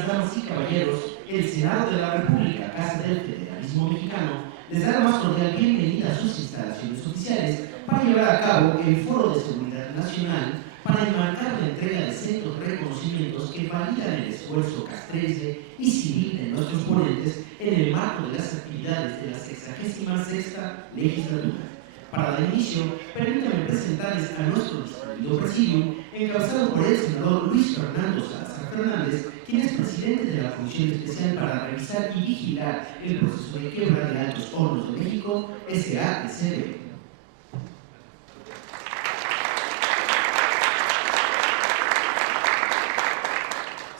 días, damas y caballeros. El Senado de la República, Casa del Federalismo Mexicano, les da la más cordial bienvenida a sus instalaciones oficiales para llevar a cabo el Foro de Seguridad Nacional para enmarcar la entrega de sendos reconocimientos que validan el esfuerzo castrense y civil de nuestros ponentes en el marco de las actividades de la 66ª legislatura. Para dar inicio, permítanme presentarles a nuestro distinguido presidium, encabezado por el senador Luis Fernando Salazar Fernández, quien es presidente de la Comisión Especial para revisar y vigilar el proceso de quiebra de Altos Hornos de México, SASB.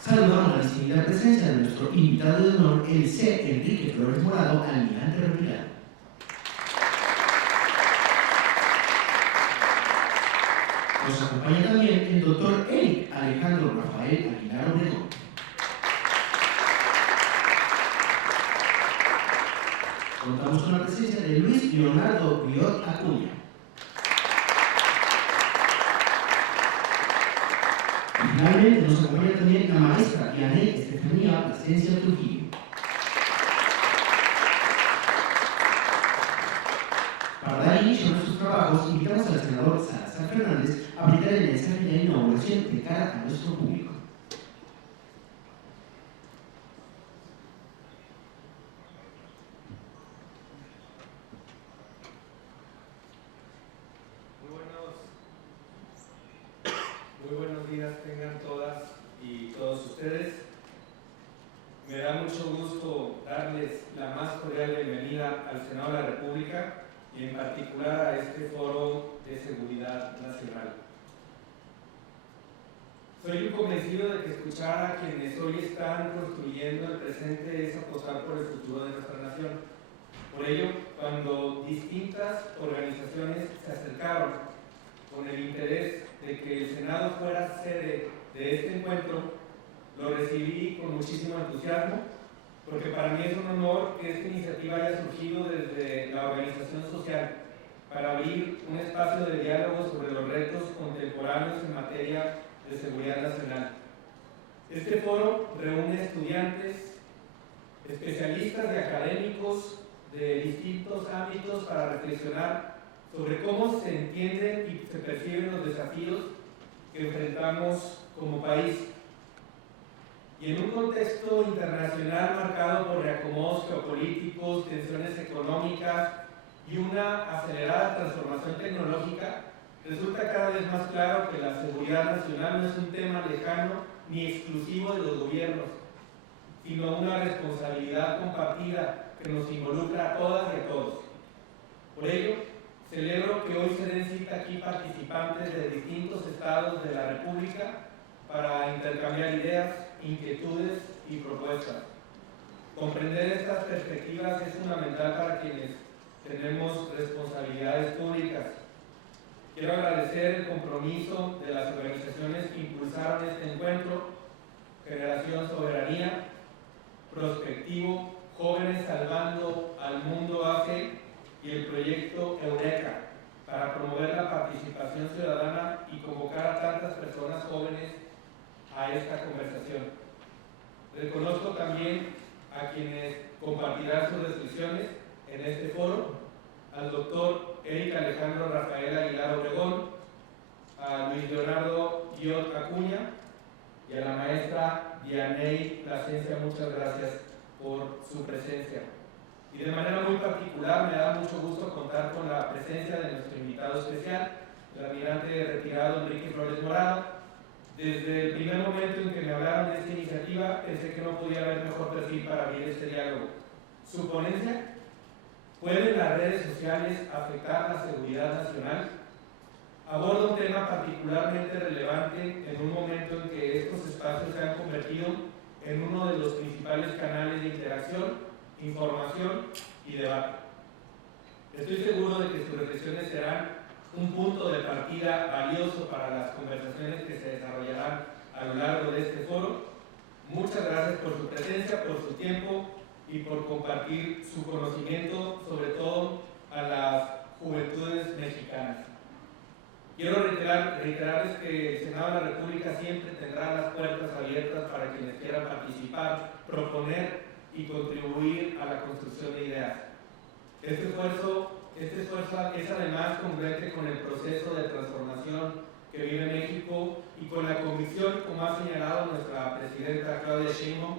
Saludamos la distinguida presencia de nuestro invitado de honor, el C. Enrique Flores Morado, almirante retirado. Nos acompaña también el doctor Eric Alejandro Rafael Aguilar Obregón. Contamos con la presencia de Luis Leonardo Biot Acuña. Finalmente nos acompaña también la maestra Dianey Estefanía Plasencia Trujillo. Para dar inicio a nuestros trabajos, invitamos al senador Salazar Fernández a brindar el mensaje de inauguración de cara a nuestro público. Muy buenos días tengan todas y todos ustedes. Me da mucho gusto darles la más cordial bienvenida al Senado de la República y en particular a este Foro de Seguridad Nacional. Soy un convencido de que escuchar a quienes hoy están construyendo el presente es apostar por el futuro de nuestra nación. Por ello, cuando distintas organizaciones se acercaron con el interés de que el Senado fuera sede de este encuentro, lo recibí con muchísimo entusiasmo, porque para mí es un honor que esta iniciativa haya surgido desde la organización social para abrir un espacio de diálogo sobre los retos contemporáneos en materia de seguridad nacional. Este foro reúne estudiantes, especialistas y académicos de distintos ámbitos para reflexionar sobre cómo se entienden y se perciben los desafíos que enfrentamos como país. Y en un contexto internacional marcado por reacomodos geopolíticos, tensiones económicas y una acelerada transformación tecnológica, resulta cada vez más claro que la seguridad nacional no es un tema lejano ni exclusivo de los gobiernos, sino una responsabilidad compartida que nos involucra a todas y a todos. Por ello, celebro que hoy se den cita aquí participantes de distintos estados de la República para intercambiar ideas, inquietudes y propuestas. Comprender estas perspectivas es fundamental para quienes tenemos responsabilidades públicas. Quiero agradecer el compromiso de las organizaciones que impulsaron este encuentro: Generación Soberanía, Prospectivo, Jóvenes Salvando al Mundo AC y el proyecto Eureka, para promover la participación ciudadana y convocar a tantas personas jóvenes a esta conversación. Reconozco también a quienes compartirán sus reflexiones en este foro: al doctor Eric Alejandro Rafael Aguilar Obregón, a Luis Leonardo Biot Acuña y a la maestra Dianey Plasencia. Muchas gracias por su presencia. Y de manera muy particular me da mucho gusto contar con la presencia de nuestro invitado especial, el almirante retirado Enrique Flores Morado. Desde el primer momento en que me hablaron de esta iniciativa, pensé que no podía haber mejor perfil para abrir este diálogo. Su ponencia: ¿pueden las redes sociales afectar la seguridad nacional?, aborda un tema particularmente relevante en un momento en que estos espacios se han convertido en uno de los principales canales de interacción, información y debate. Estoy seguro de que sus reflexiones serán un punto de partida valioso para las conversaciones que se desarrollarán a lo largo de este foro. Muchas gracias por su presencia, por su tiempo y por compartir su conocimiento, sobre todo a las juventudes mexicanas. Quiero reiterarles que el Senado de la República siempre tendrá las puertas abiertas para quienes quieran participar, proponer y contribuir a la construcción de ideas. Este esfuerzo es además congruente con el proceso de transformación que vive México y con la convicción, como ha señalado nuestra presidenta Claudia Sheinbaum,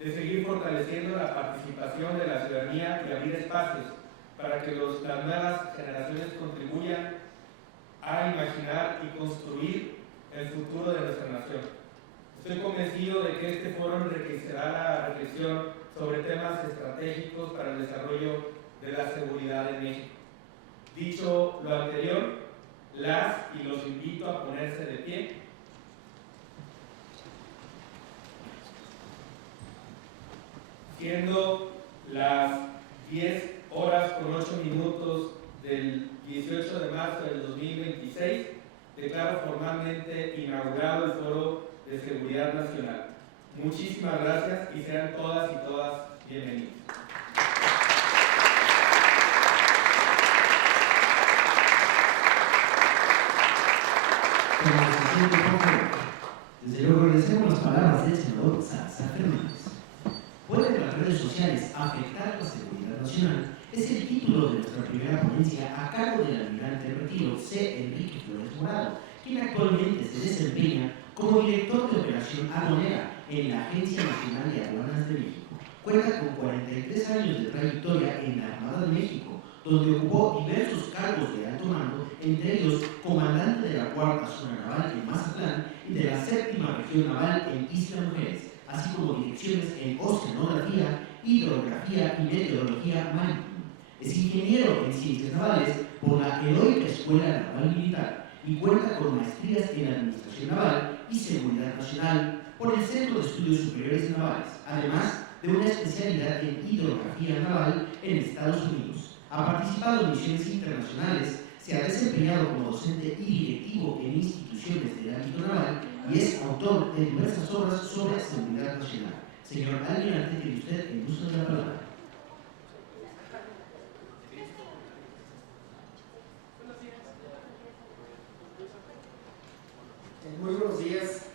de seguir fortaleciendo la participación de la ciudadanía y abrir espacios para que las nuevas generaciones contribuyan a imaginar y construir el futuro de nuestra nación. Estoy convencido de que este foro enriquecerá la reflexión sobre temas estratégicos para el desarrollo de la seguridad en México. Dicho lo anterior, las y los invito a ponerse de pie. Siendo las 10:08 del 18 de marzo del 2026, declaro formalmente inaugurado el Foro de Seguridad Nacional. Muchísimas gracias y sean todas y todas bienvenidos. Desde luego agradecemos las palabras del senador Salazar Fernández. ¿Pueden las redes sociales afectar la seguridad nacional? Es el título de nuestra primera ponencia a cargo del almirante en retiro C. Enrique Flores Morado, quien actualmente se desempeña como director de operación aduanera en la Agencia Nacional de Aduanas de México. Cuenta con 43 años de trayectoria en la Armada de México, donde ocupó diversos cargos de alto mando, entre ellos comandante de la 4ª Zona Naval en Mazatlán y de la 7ª Región Naval en Isla Mujeres, así como direcciones en oceanografía, hidrografía y meteorología marítima. Es ingeniero en ciencias navales por la heroica Escuela Naval Militar y cuenta con maestrías en Administración Naval y Seguridad Nacional por el Centro de Estudios Superiores Navales, además de una especialidad en hidrografía naval en Estados Unidos. Ha participado en misiones internacionales, se ha desempeñado como docente y directivo en instituciones del ámbito naval y es autor de diversas obras sobre seguridad nacional. Señor almirante, tiene usted el uso de la palabra. Muy buenos días.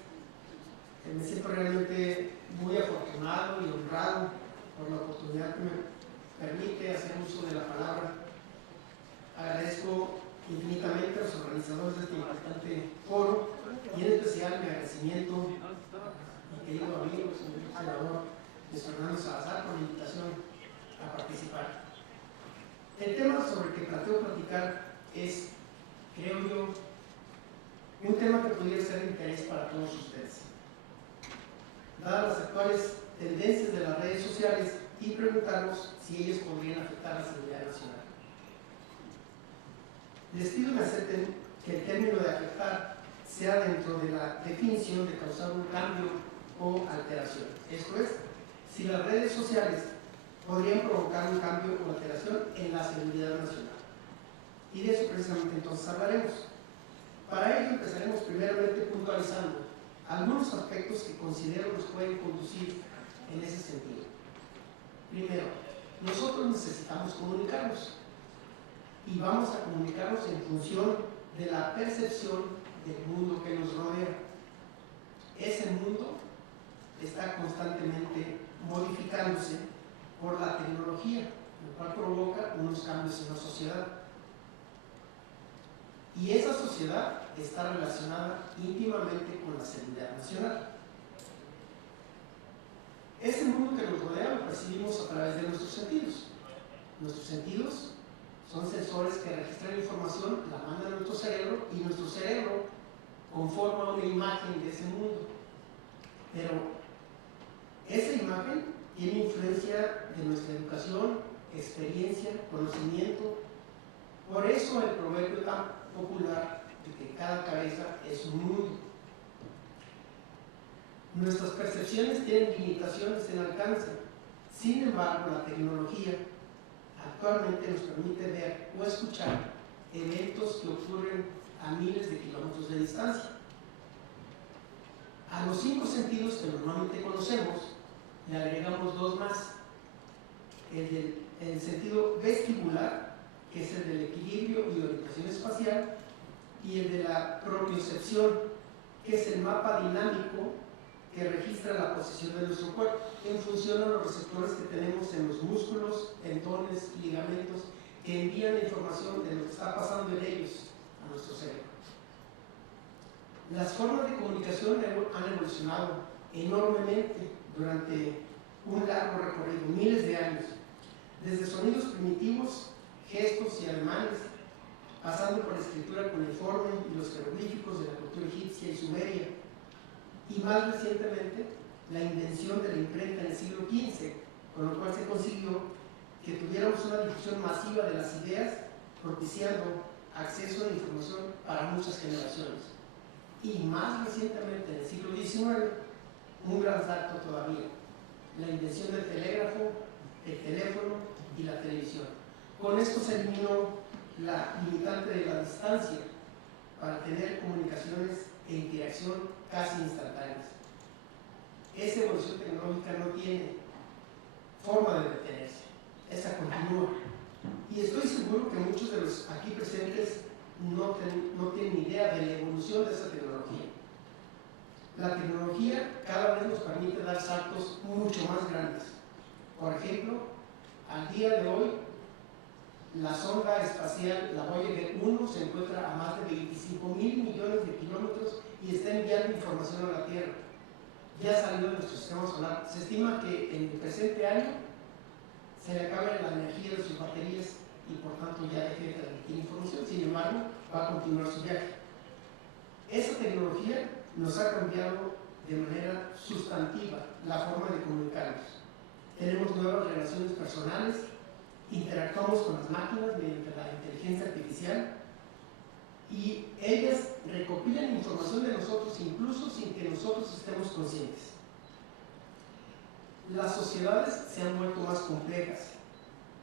Me siento realmente muy afortunado y honrado por la oportunidad que me permite hacer uso de la palabra. Agradezco infinitamente a los organizadores de este importante foro y en especial mi agradecimiento a mi querido amigo, señor senador Luis Fernando Salazar, por la invitación a participar. El tema sobre el que planteo platicar es, creo yo, un tema que pudiera ser de interés para todos ustedes, dadas las actuales tendencias de las redes sociales, y preguntarnos si ellas podrían afectar la seguridad nacional. Les pido que acepten que el término de afectar sea dentro de la definición de causar un cambio o alteración. Esto es, si las redes sociales podrían provocar un cambio o alteración en la seguridad nacional. Y de eso precisamente entonces hablaremos. Para ello empezaremos primeramente puntualizando algunos aspectos que considero nos pueden conducir en ese sentido. Primero, nosotros necesitamos comunicarnos y vamos a comunicarnos en función de la percepción del mundo que nos rodea. Ese mundo está constantemente modificándose por la tecnología, lo cual provoca unos cambios en la sociedad. Y esa sociedad está relacionada íntimamente con la seguridad nacional. Ese mundo que nos rodea lo percibimos a través de nuestros sentidos. Nuestros sentidos son sensores que registran información, la mandan a nuestro cerebro y nuestro cerebro conforma una imagen de ese mundo. Pero esa imagen tiene influencia de nuestra educación, experiencia, conocimiento. Por eso el proverbio tan popular de que cada cabeza es un mundo. Nuestras percepciones tienen limitaciones en alcance. Sin embargo, la tecnología actualmente nos permite ver o escuchar eventos que ocurren a miles de kilómetros de distancia. A los 5 sentidos que normalmente conocemos, le agregamos 2 más. El sentido vestibular, que es el del equilibrio y orientación espacial, y el de la propiocepción, que es el mapa dinámico que registra la posición de nuestro cuerpo en función a los receptores que tenemos en los músculos, tendones, ligamentos, que envían la información de lo que está pasando en ellos a nuestro cerebro. Las formas de comunicación han evolucionado enormemente durante un largo recorrido, miles de años, desde sonidos primitivos, gestos y ademanes, pasando por la escritura cuneiforme y los jeroglíficos de la cultura egipcia y sumeria, y más recientemente la invención de la imprenta en el siglo XV, con lo cual se consiguió que tuviéramos una difusión masiva de las ideas, propiciando acceso a la información para muchas generaciones. Y más recientemente, en el siglo XIX, un gran salto todavía, la invención del telégrafo, el teléfono y la televisión. Con esto se eliminó la limitante de la distancia para tener comunicaciones e interacción casi instantáneas. Esa evolución tecnológica no tiene forma de detenerse, esa continúa. Y estoy seguro que muchos de los aquí presentes no tienen idea de la evolución de esa tecnología. La tecnología cada vez nos permite dar saltos mucho más grandes. Por ejemplo, al día de hoy, la sonda espacial, la Voyager 1, se encuentra a más de 25.000 millones de kilómetros y está enviando información a la Tierra. Ya ha salido de nuestro sistema solar. Se estima que en el presente año se le acabe la energía de sus baterías y por tanto ya deje de transmitir información. Sin embargo, va a continuar su viaje. Esa tecnología nos ha cambiado de manera sustantiva la forma de comunicarnos. Tenemos nuevas relaciones personales, interactuamos con las máquinas mediante la inteligencia artificial y ellas recopilan información de nosotros incluso sin que nosotros estemos conscientes. Las sociedades se han vuelto más complejas,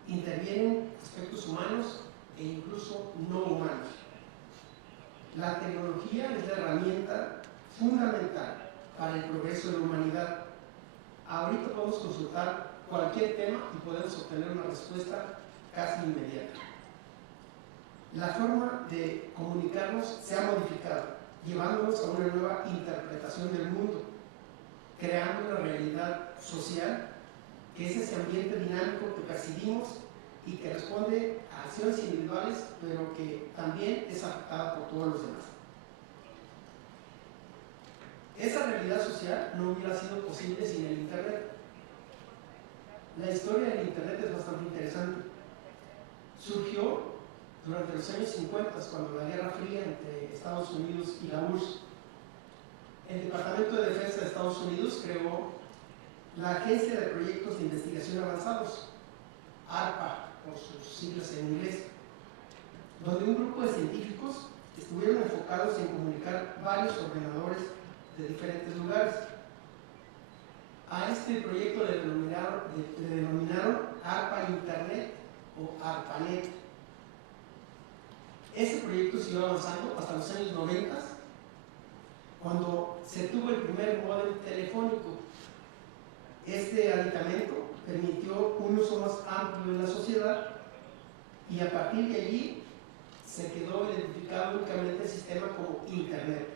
intervienen aspectos humanos e incluso no humanos. La tecnología es la herramienta fundamental para el progreso de la humanidad. Ahorita podemos consultar cualquier tema y podemos obtener una respuesta casi inmediata. La forma de comunicarnos se ha modificado, llevándonos a una nueva interpretación del mundo, creando una realidad social que es ese ambiente dinámico que percibimos y que responde a acciones individuales, pero que también es afectada por todos los demás. Esa realidad social no hubiera sido posible sin el Internet. La historia del Internet es bastante interesante. Surgió durante los años 50, cuando la Guerra Fría entre Estados Unidos y la URSS. El Departamento de Defensa de Estados Unidos creó la Agencia de Proyectos de Investigación Avanzados, ARPA, por sus siglas en inglés, donde un grupo de científicos estuvieron enfocados en comunicar varios ordenadores de diferentes lugares. A este proyecto le denominaron ARPA Internet o ARPANET. Ese proyecto siguió avanzando hasta los años 90, cuando se tuvo el primer módem telefónico. Este aditamento permitió un uso más amplio en la sociedad y a partir de allí se quedó identificado únicamente el sistema como Internet.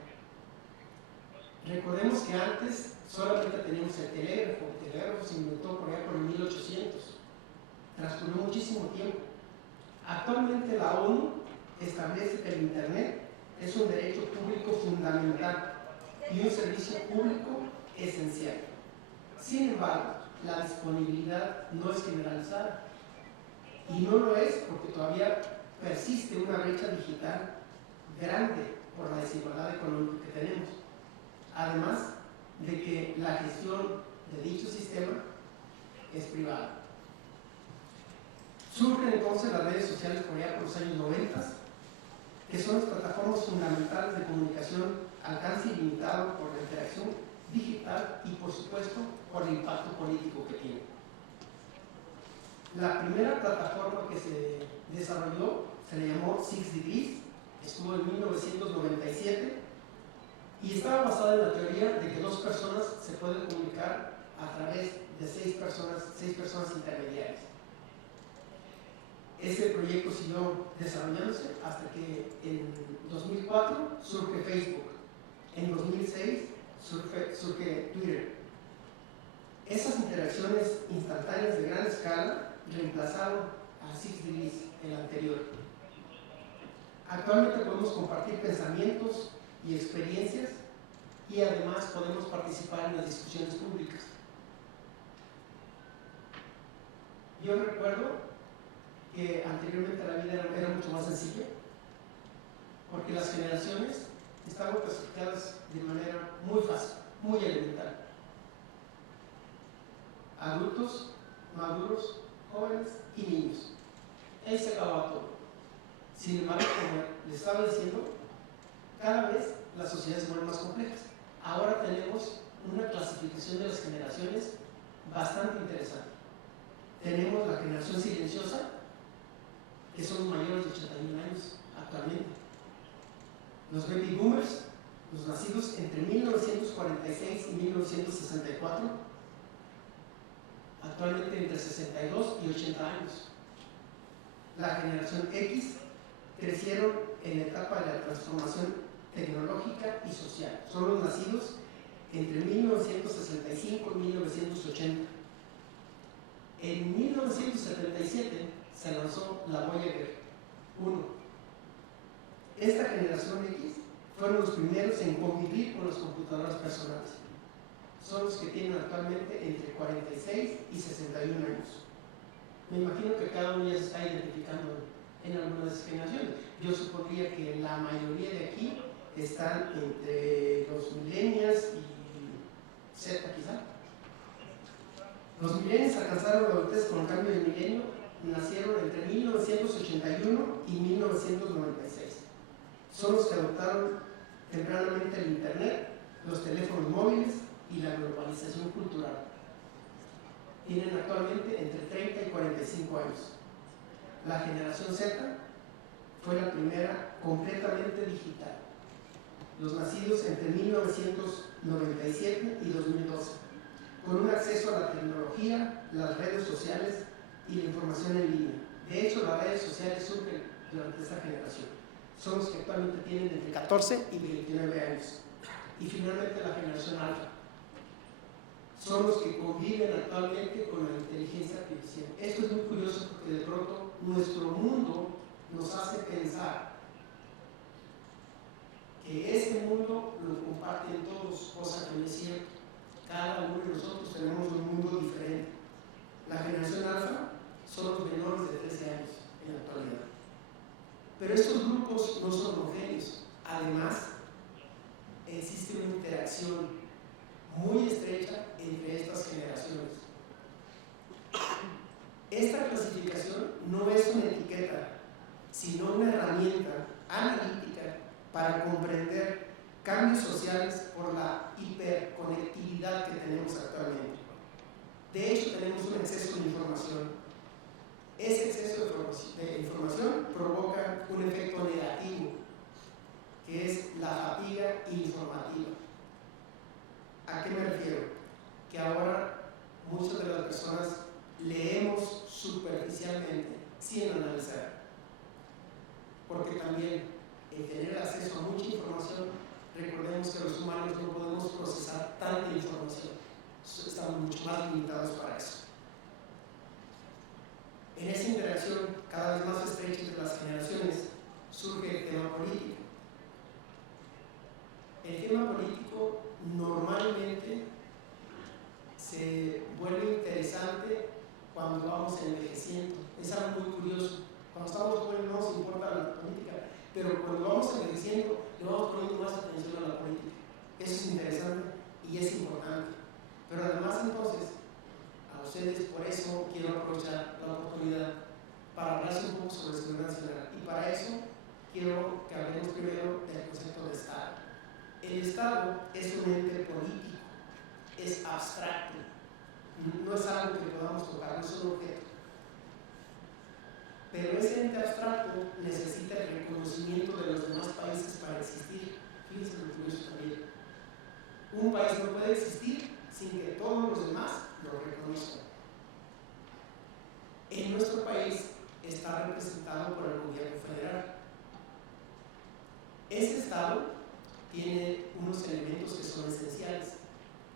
Recordemos que antes solamente teníamos el telégrafo. El telégrafo se inventó por allá por el 1800. Transcurrió muchísimo tiempo. Actualmente la ONU establece que el Internet es un derecho público fundamental y un servicio público esencial. Sin embargo, la disponibilidad no es generalizada. Y no lo es porque todavía persiste una brecha digital grande por la desigualdad económica que tenemos. Además de que la gestión de dicho sistema es privada. Surgen entonces las redes sociales por allá por los años 90, que son las plataformas fundamentales de comunicación, alcance ilimitado por la interacción digital y por supuesto por el impacto político que tiene. La primera plataforma que se desarrolló se le llamó 6 Degrees, estuvo en 1997 y estaba basada en la teoría de que dos personas se pueden comunicar a través de seis personas intermediarias. Ese proyecto siguió desarrollándose hasta que en 2004 surge Facebook, en 2006 surge Twitter. Esas interacciones instantáneas de gran escala reemplazaron a 6 Degrees, el anterior. Actualmente podemos compartir pensamientos y experiencias y además podemos participar en las discusiones públicas. Yo recuerdo que anteriormente la vida era mucho más sencilla, porque las generaciones estaban clasificadas de manera muy fácil, muy elemental. Adultos, maduros, jóvenes y niños. Ahí se acababa todo. Sin embargo, como les estaba diciendo, cada vez las sociedades se vuelven más complejas. Ahora tenemos una clasificación de las generaciones bastante interesante. Tenemos la generación silenciosa, que son mayores de 81 años actualmente. Los baby boomers, los nacidos entre 1946 y 1964, actualmente entre 62 y 80 años. La generación X crecieron en la etapa de la transformación tecnológica y social. Son los nacidos entre 1965 y 1980. En 1977 se lanzó la Voyager 1. Esta generación X fueron los primeros en convivir con las computadoras personales. Son los que tienen actualmente entre 46 y 61 años. Me imagino que cada uno ya se está identificando en algunas de esas generaciones. Yo supondría que la mayoría de aquí están entre los millennials y Z quizá. Los millennials alcanzaron la adultez con el cambio de milenio, nacieron entre 1981 y 1996. Son los que adoptaron tempranamente el internet, los teléfonos móviles y la globalización cultural. Tienen actualmente entre 30 y 45 años. La generación Z fue la primera completamente digital. Los nacidos entre 1997 y 2012, con un acceso a la tecnología, las redes sociales y la información en línea. De hecho, las redes sociales surgen durante esta generación. Son los que actualmente tienen entre 14 y 29 años. Y finalmente la generación alfa. Son los que conviven actualmente con la inteligencia artificial. Esto es muy curioso porque de pronto nuestro mundo nos hace pensar que este mundo lo comparten todos, cosa que no es cierto. Cada uno de nosotros tenemos un mundo diferente. La generación alfa son los menores de 13 años en la actualidad. Pero estos grupos no son homogéneos. Además, existe una interacción muy estrecha entre estas generaciones. Esta clasificación no es una etiqueta, sino una herramienta analítica para comprender cambios sociales por la hiperconectividad que tenemos actualmente. De hecho, tenemos un exceso de información. Ese exceso de información provoca un efecto negativo, que es la fatiga informativa. ¿A qué me refiero? Que ahora muchas de las personas leemos superficialmente, sin analizar. Porque también el tener acceso a mucha información, recordemos que los humanos no podemos procesar tanta información. Estamos mucho más limitados para eso. En esa interacción cada vez más estrecha entre las generaciones surge el tema político. El tema político normalmente se vuelve interesante cuando vamos envejeciendo. Es algo muy curioso. Cuando estamos jóvenes no nos importa la política, pero cuando vamos envejeciendo le vamos poniendo más atención a la política. Eso es interesante y es importante. Pero además entonces, a ustedes por eso quiero aprovechar la oportunidad para hablarles un poco sobre seguridad nacional. Y para eso quiero que hablemos primero del concepto de Estado. El Estado es un ente político, es abstracto, no es algo que podamos tocar, no es un objeto. Pero ese ente abstracto necesita el reconocimiento de los demás países para existir. Fíjense lo curioso también. Un país no puede existir sin que todos los demás lo reconozcan. En nuestro país está está representado por el gobierno federal. Ese estado tiene unos elementos que son esenciales.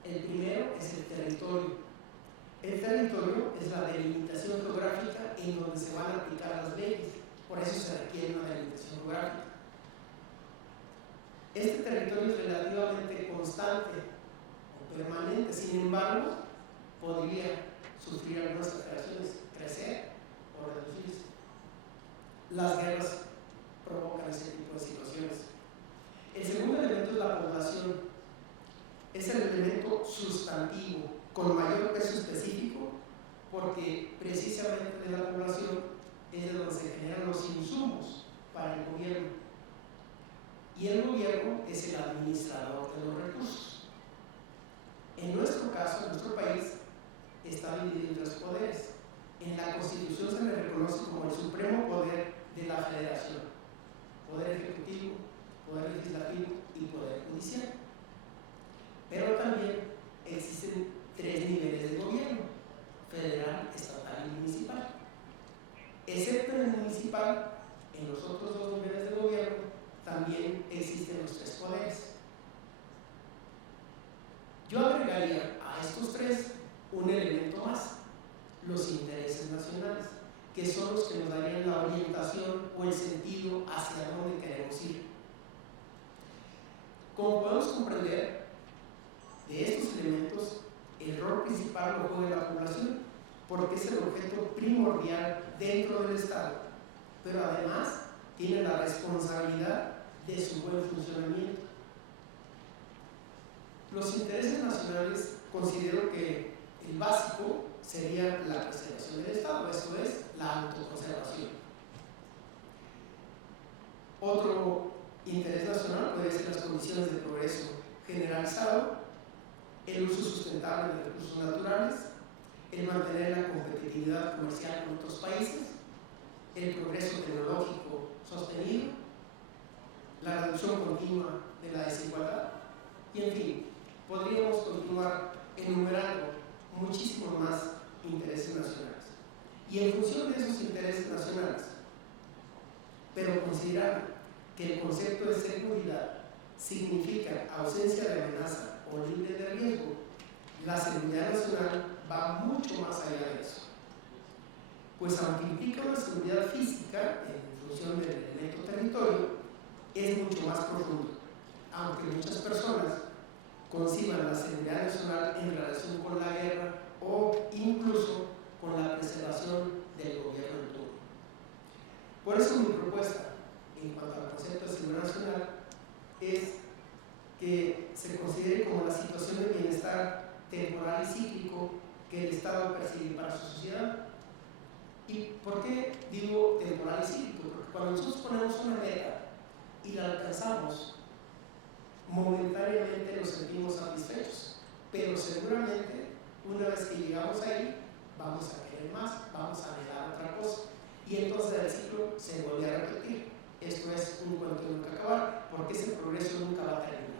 El primero es el territorio. El territorio es la delimitación geográfica en donde se van a aplicar las leyes. Por eso se requiere una delimitación geográfica. Este territorio es relativamente constante o permanente, sin embargo, podría sufrir algunas alteraciones, crecer o reducirse. Las guerras provocan ese tipo de situaciones. El segundo elemento es la población. Es el elemento sustantivo con mayor peso específico porque precisamente de la población es de donde se generan los insumos para el gobierno. Y el gobierno es el administrador de los recursos. En nuestro caso, en nuestro país, está dividido en tres poderes. En la Constitución se le reconoce como el supremo poder de la Federación: poder ejecutivo, poder legislativo y poder judicial. Pero también existen tres niveles de gobierno: federal, estatal y municipal. Excepto en el municipal, en los otros dos niveles de gobierno también existen los tres poderes. Yo agregaría a estos tres un elemento más: los intereses nacionales, que son los que nos darían la orientación o el sentido hacia dónde queremos ir. Como podemos comprender, de estos elementos, el rol principal lo juega la población, porque es el objeto primordial dentro del Estado, pero además tiene la responsabilidad de su buen funcionamiento. Los intereses nacionales, considero que el básico sería la preservación del Estado, esto es, la autoconservación. Otro interés nacional puede ser las condiciones de progreso generalizado, el uso sustentable de recursos naturales, el mantener la competitividad comercial con otros países, el progreso tecnológico sostenido, la reducción continua de la desigualdad, y en fin, podríamos continuar enumerando muchísimos más intereses nacionales. Y en función de esos intereses nacionales, pero considerando que el concepto de seguridad significa ausencia de amenaza o libre de riesgo, la seguridad nacional va mucho más allá de eso. Pues aunque implica una seguridad física en función del elemento territorio, es mucho más profundo, aunque muchas personas conciban la seguridad nacional en relación con la guerra o incluso con la preservación del gobierno en turno. Por eso mi propuesta en cuanto al concepto de seguridad nacional es que se considere como la situación de bienestar temporal y cíclico que el Estado persigue para su sociedad. ¿Y por qué digo temporal y cíclico? Porque cuando nosotros ponemos una meta y la alcanzamos, momentáneamente nos sentimos satisfechos, pero seguramente una vez que llegamos ahí vamos a querer más, vamos a anhelar otra cosa, y entonces el ciclo se vuelve a repetir. Esto es un cuento de nunca acabar, porque ese progreso nunca va a terminar.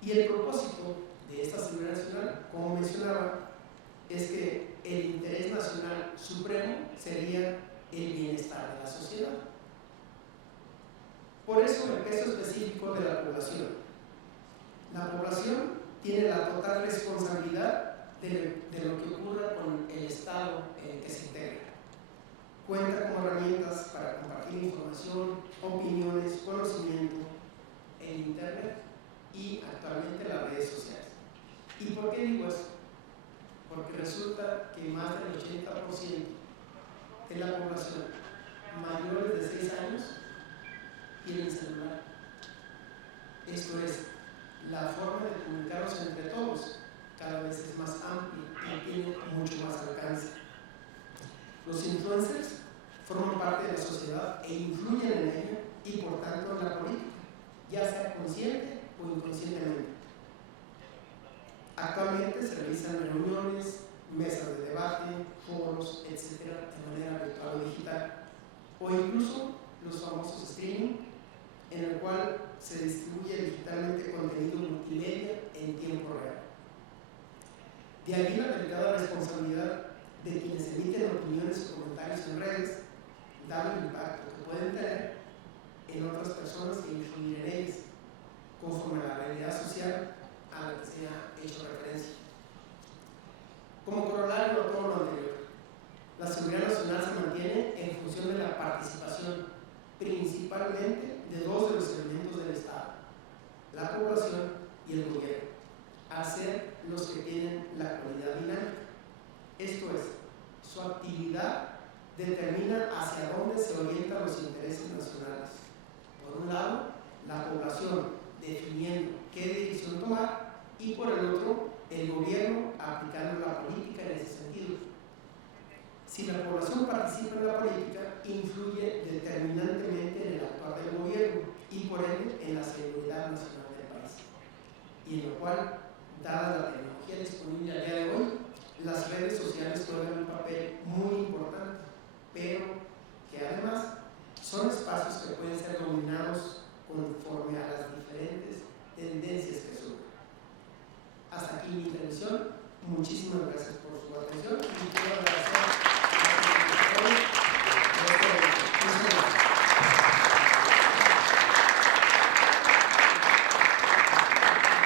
Y el propósito de esta seguridad nacional, como mencionaba, es que el interés nacional supremo sería el bienestar de la sociedad. Por eso el peso específico de la población. La población tiene la total responsabilidad de lo que ocurra con el Estado en el que se integra. Cuenta con herramientas para compartir información, opiniones, conocimiento en Internet y actualmente las redes sociales. ¿Y por qué digo esto? Porque resulta que más del 80% de la población mayores de 6 años tienen celular. Esto es, la forma de comunicarnos entre todos cada vez es más amplia y tiene mucho más alcance. Los influencers forman parte de la sociedad e influyen en ella y por tanto en la política, ya sea consciente o inconscientemente. Actualmente se realizan reuniones, mesas de debate, foros, etc., de manera virtual o digital, o incluso los famosos streaming, en el cual se distribuye digitalmente contenido multimedia en tiempo real. De ahí la delicada responsabilidad de quienes emiten opiniones o comentarios en redes, dado el impacto que pueden tener en otras personas e influir en ellas, conforme a la realidad social a la que se ha hecho referencia. Como corolario a todo lo anterior, la seguridad nacional se mantiene en función de la participación principalmente de dos de los elementos del Estado, la población y el gobierno, al ser los que tienen la cualidad dinámica. Esto es, su actividad determina hacia dónde se orientan los intereses nacionales. Por un lado, la población definiendo qué decisión tomar y por el otro, el gobierno aplicando la política en ese sentido. Si la población participa en la política, influye determinantemente en el actuar del gobierno y por ende en la seguridad nacional del país. Y en lo cual, dada la tecnología disponible a día de hoy, las redes sociales juegan un papel muy importante, pero que además son espacios que pueden ser dominados conforme a las diferentes tendencias que surgen. Hasta aquí mi intervención. Muchísimas gracias por su atención y quiero agradecer a los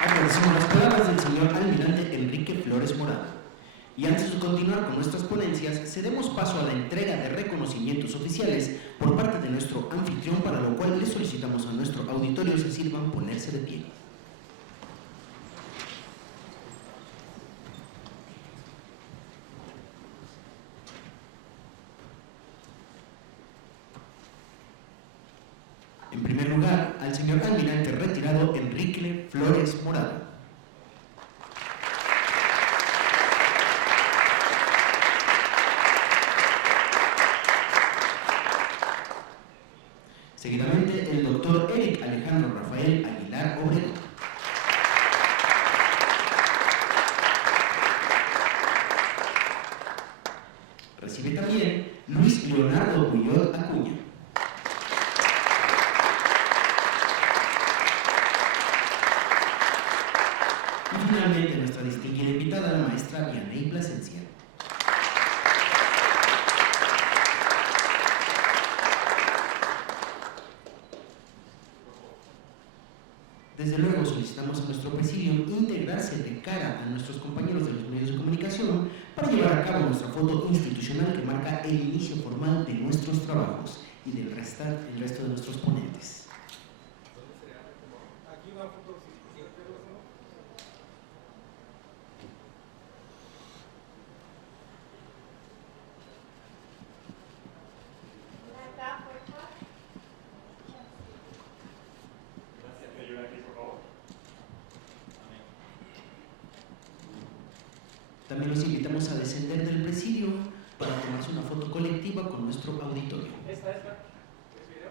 Agradecemos las palabras del señor almirante Enrique Flores Morado. Y antes de continuar con nuestras ponencias, cedemos paso a la entrega de reconocimientos oficiales por parte de nuestro anfitrión, para lo cual le solicitamos a nuestro auditorio se sirvan ponerse de pie. En primer lugar, al señor almirante retirado Enrique Flores Morado. Seguidamente, el doctor Eric Alejandro Rafael Aguilar Obregón. Recibe también Luis Leonardo Bullot Acuña. Y finalmente, nuestra distinguida invitada, la maestra Vianey Plasencia. Desde luego, solicitamos a nuestro presidium integrarse de cara a nuestros compañeros de los medios de comunicación para llevar a cabo nuestra foto institucional que marca el inicio formal de nuestros trabajos y del resto de nuestros ponentes. Aquí una foto, También los invitamos a descender del presidio para tomarse una foto colectiva con nuestro auditorio. esta, ¿es video?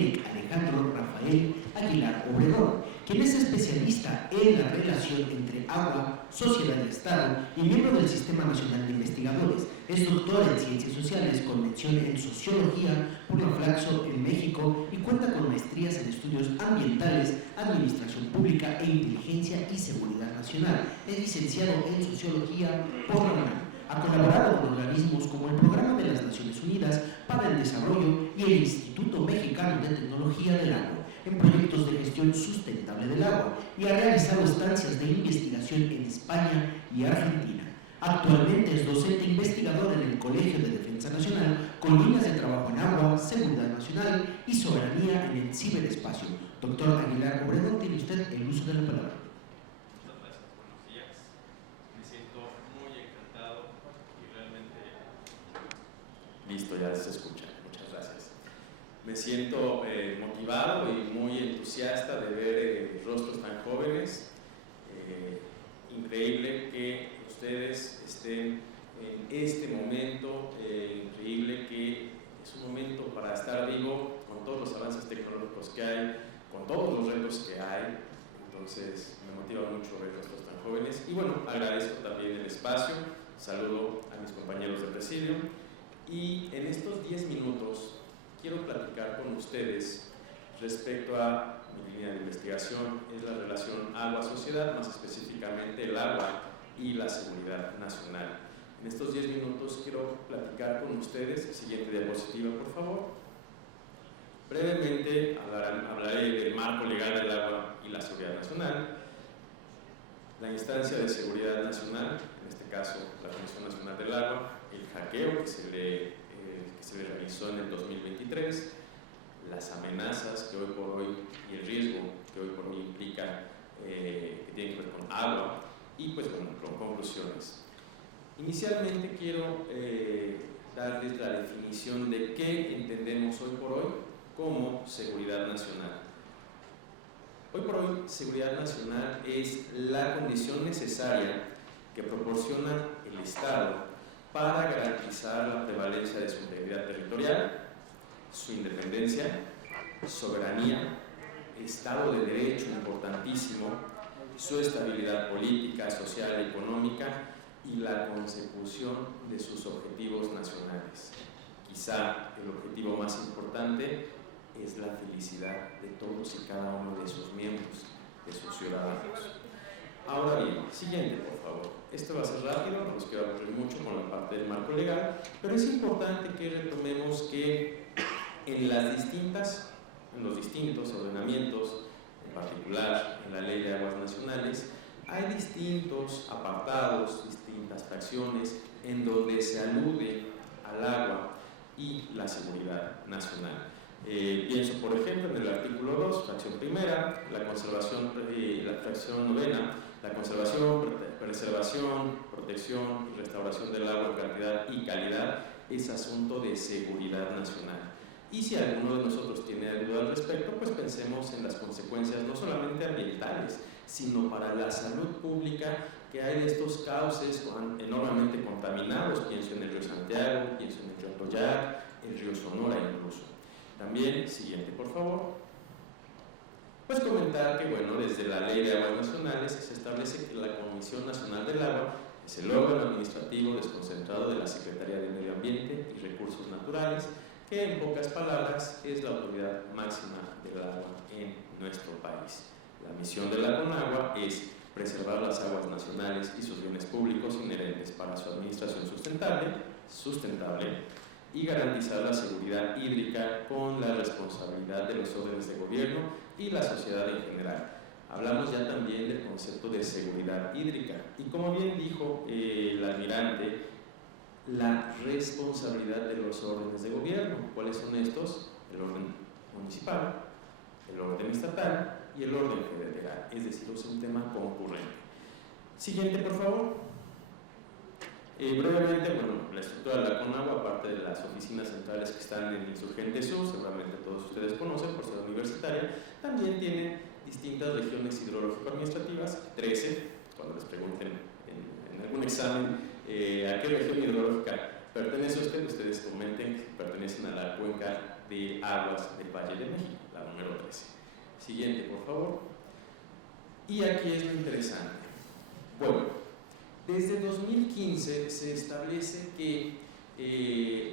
Eric Alejandro Rafael Aguilar Obregón, quien es especialista en la relación entre agua, sociedad y Estado y miembro del Sistema Nacional de Investigadores. Es doctor en Ciencias Sociales con mención en Sociología por la Flaxo en México y cuenta con maestrías en Estudios Ambientales, Administración Pública e Inteligencia y Seguridad Nacional. Es licenciado en Sociología por la UNAM. Ha colaborado con organismos como el Programa de las Naciones Unidas para el Desarrollo y el Instituto Mexicano de Tecnología del Agua en proyectos de gestión sustentable del agua y ha realizado estancias de investigación en España y Argentina. Actualmente es docente investigador en el Colegio de Defensa Nacional con líneas de trabajo en agua, seguridad nacional y soberanía en el ciberespacio. Doctor Aguilar Obregón, tiene usted el uso de la palabra. Muchas gracias, buenos días. Me siento muy encantado y realmente... Listo, ya se escucha. Muchas gracias. Me siento motivado y muy entusiasta de ver rostros tan jóvenes. Increíble que ustedes estén en este momento, increíble que es un momento para estar vivo con todos los avances tecnológicos que hay, con todos los retos que hay. Entonces me motiva mucho ver rostros tan jóvenes y bueno, agradezco también el espacio, saludo a mis compañeros de presidio y en estos 10 minutos quiero platicar con ustedes respecto a mi línea de investigación, es la relación agua-sociedad, más específicamente el agua y la seguridad nacional. En estos 10 minutos quiero platicar con ustedes, siguiente diapositiva por favor. Brevemente hablaré del marco legal del agua y la seguridad nacional, la instancia de seguridad nacional, en este caso la Comisión Nacional del Agua, el hackeo que se le realizó en el 2023, las amenazas que hoy por hoy y el riesgo que hoy por hoy implica que tiene que ver con agua y pues bueno, con conclusiones. Inicialmente quiero darles la definición de qué entendemos hoy por hoy como seguridad nacional. Hoy por hoy, seguridad nacional es la condición necesaria que proporciona el Estado para garantizar la prevalencia de su integridad territorial, su independencia, soberanía, Estado de Derecho importantísimo, su estabilidad política, social y económica y la consecución de sus objetivos nacionales. Quizá el objetivo más importante es la felicidad de todos y cada uno de sus miembros, de sus ciudadanos. Ahora bien, siguiente por favor. Esto va a ser rápido, no nos quiero aburrir mucho con la parte del marco legal, pero es importante que retomemos que en los distintos ordenamientos, en particular en la Ley de Aguas Nacionales, hay distintos apartados, distintas fracciones en donde se alude al agua y la seguridad nacional. Pienso, por ejemplo, en el artículo 2, fracción primera, la conservación, la fracción novena, la conservación, preservación, protección y restauración del agua en cantidad y calidad es asunto de seguridad nacional. Y si alguno de nosotros tiene duda al respecto, pues pensemos en las consecuencias no solamente ambientales, sino para la salud pública que hay de estos cauces enormemente contaminados. Pienso en el río Santiago, pienso en el río Atoyac, el río Sonora incluso. También, siguiente por favor, pues comentar que bueno, desde la Ley de Aguas Nacionales se establece que la Comisión Nacional del Agua es el órgano administrativo desconcentrado de la Secretaría de Medio Ambiente y Recursos Naturales, que en pocas palabras es la autoridad máxima del agua en nuestro país. La misión de la CONAGUA es preservar las aguas nacionales y sus bienes públicos inherentes para su administración sustentable y garantizar la seguridad hídrica con la responsabilidad de los órdenes de gobierno y la sociedad en general. Hablamos ya también del concepto de seguridad hídrica y como bien dijo el almirante, la responsabilidad de los órdenes de gobierno. ¿Cuáles son estos? El orden municipal, el orden estatal y el orden federal, es decir, es un tema concurrente. Siguiente, por favor. Brevemente, bueno, la estructura de la CONAGUA, aparte de las oficinas centrales que están en Insurgente Sur, seguramente todos ustedes conocen por ser universitaria, también tiene distintas regiones hidrológico-administrativas, 13, cuando les pregunten en algún examen a qué región hidrológica pertenece a usted, ustedes comenten que pertenecen a la cuenca de aguas del Valle de México, la número 13. Siguiente, por favor. Y aquí es lo interesante. Bueno, desde 2015 se establece que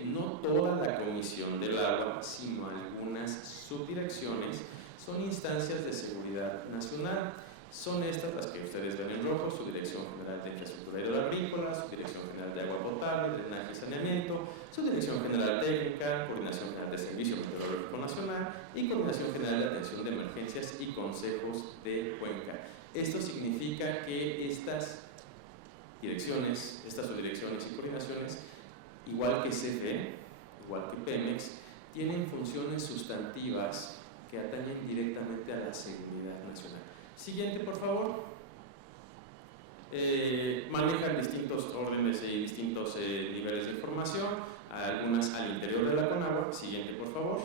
no toda la Comisión del Agua, sino algunas subdirecciones, son instancias de seguridad nacional. Son estas las que ustedes ven en rojo: Subdirección General de Infraestructura Hidroagrícola, Subdirección General de Agua Potable, Drenaje y Saneamiento, Subdirección General Técnica, Coordinación General de Servicio Meteorológico Nacional y Coordinación General de Atención de Emergencias y Consejos de Cuenca. Esto significa que estas direcciones, estas subdirecciones y coordinaciones, igual que CFE, igual que Pemex, tienen funciones sustantivas que atañen directamente a la seguridad nacional. Siguiente, por favor. Manejan distintos órdenes y distintos niveles de información, algunas al interior de la CONAGUA. Siguiente, por favor.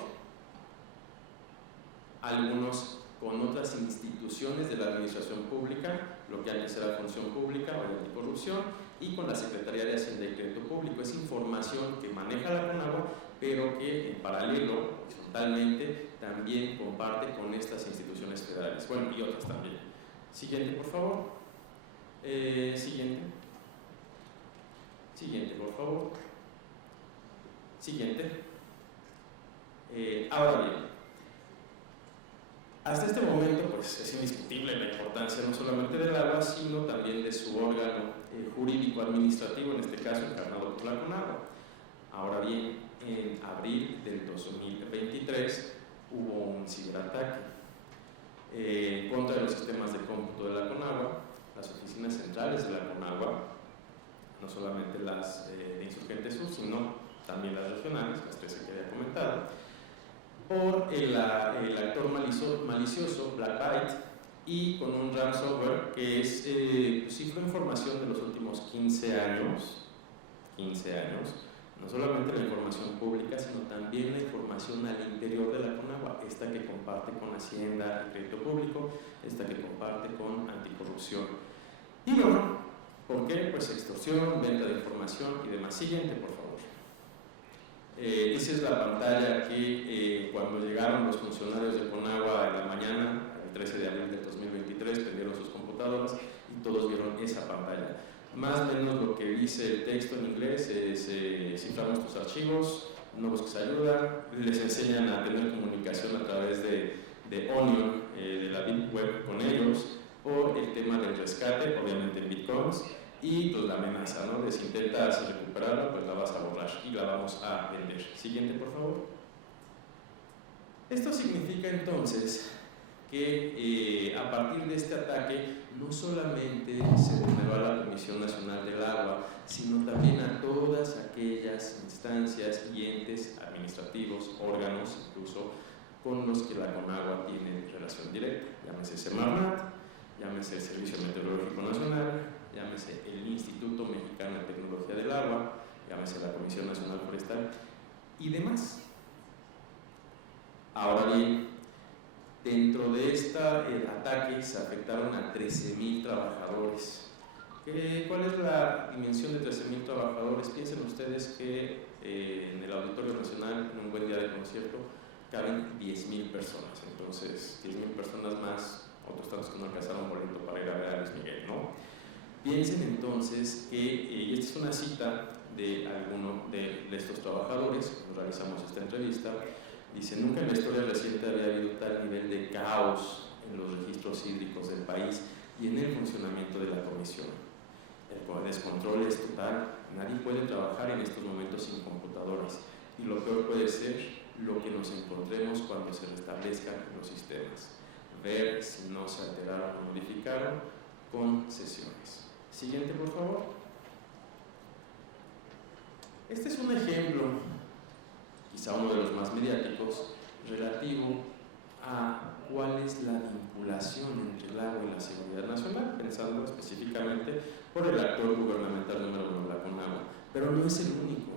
Algunos con otras instituciones de la administración pública, lo que antes era función pública o anticorrupción, y con la Secretaría de Hacienda y Crédito Público. Es información que maneja la CONAGUA, pero que en paralelo, horizontalmente, también comparte con estas instituciones federales, bueno, y otras también. Siguiente, por favor. Siguiente. Siguiente, por favor. Siguiente. Ahora bien, hasta este momento pues, es indiscutible la importancia no solamente del agua, sino también de su órgano jurídico-administrativo, en este caso encarnado por la CONAGUA. Ahora bien, en abril del 2023 hubo un ciberataque en contra de los sistemas de cómputo de la CONAGUA, las oficinas centrales de la CONAGUA, no solamente las de Insurgentes Sur, sino también las regionales, las 13 que había comentado, por el actor malicioso Black Byte, y con un ransomware que es cifró información de los últimos 15 años, no solamente la información pública, sino también la información al interior de la CONAGUA, esta que comparte con Hacienda y Crédito Público, esta que comparte con Anticorrupción. Y bueno, ¿por qué? Pues extorsión, venta de información y demás. Siguiente, por favor. Esa es la pantalla que cuando llegaron los funcionarios de CONAGUA en la mañana, el 13 de abril del 2023, prendieron sus computadoras y todos vieron esa pantalla. Más o menos lo que dice el texto en inglés es: ciframos tus archivos, no busques ayuda, les enseñan a tener comunicación a través de Onion, de la Deep Web con ellos, o el tema del rescate, obviamente en bitcoins, y pues la amenaza, ¿no? De si intentas recuperarla, pues la vas a borrar y la vamos a vender. Siguiente, por favor. Esto significa entonces que a partir de este ataque no solamente se vulneró a la Comisión Nacional del Agua, sino también a todas aquellas instancias y entes administrativos, órganos incluso, con los que la CONAGUA tiene relación directa, llámese Semarnat, llámese el Servicio Meteorológico Nacional, llámese el Instituto Mexicano de Tecnología del Agua, llámese la Comisión Nacional Forestal y demás. Ahora bien, dentro de este ataque se afectaron a 13,000 trabajadores. ¿Cuál es la dimensión de 13,000 trabajadores? Piensen ustedes que en el Auditorio Nacional, en un buen día de concierto, caben 10,000 personas. Entonces, 10,000 personas más otros tantos que no alcanzaron boleto para ir a ver a Luis Miguel, ¿no? Piensen entonces que, y esta es una cita de alguno de estos trabajadores, cuando realizamos esta entrevista, dice: nunca en la historia reciente había habido tal nivel de caos en los registros hídricos del país y en el funcionamiento de la comisión. El descontrol es total, nadie puede trabajar en estos momentos sin computadoras, y lo peor puede ser lo que nos encontremos cuando se restablezcan los sistemas, ver si no se alteraron o modificaron con sesiones. Siguiente, por favor. Este es un ejemplo, quizá uno de los más mediáticos, relativo a cuál es la vinculación entre el agua y la seguridad nacional, pensando específicamente por el actor gubernamental número 1, la CONAGUA. Pero no es el único.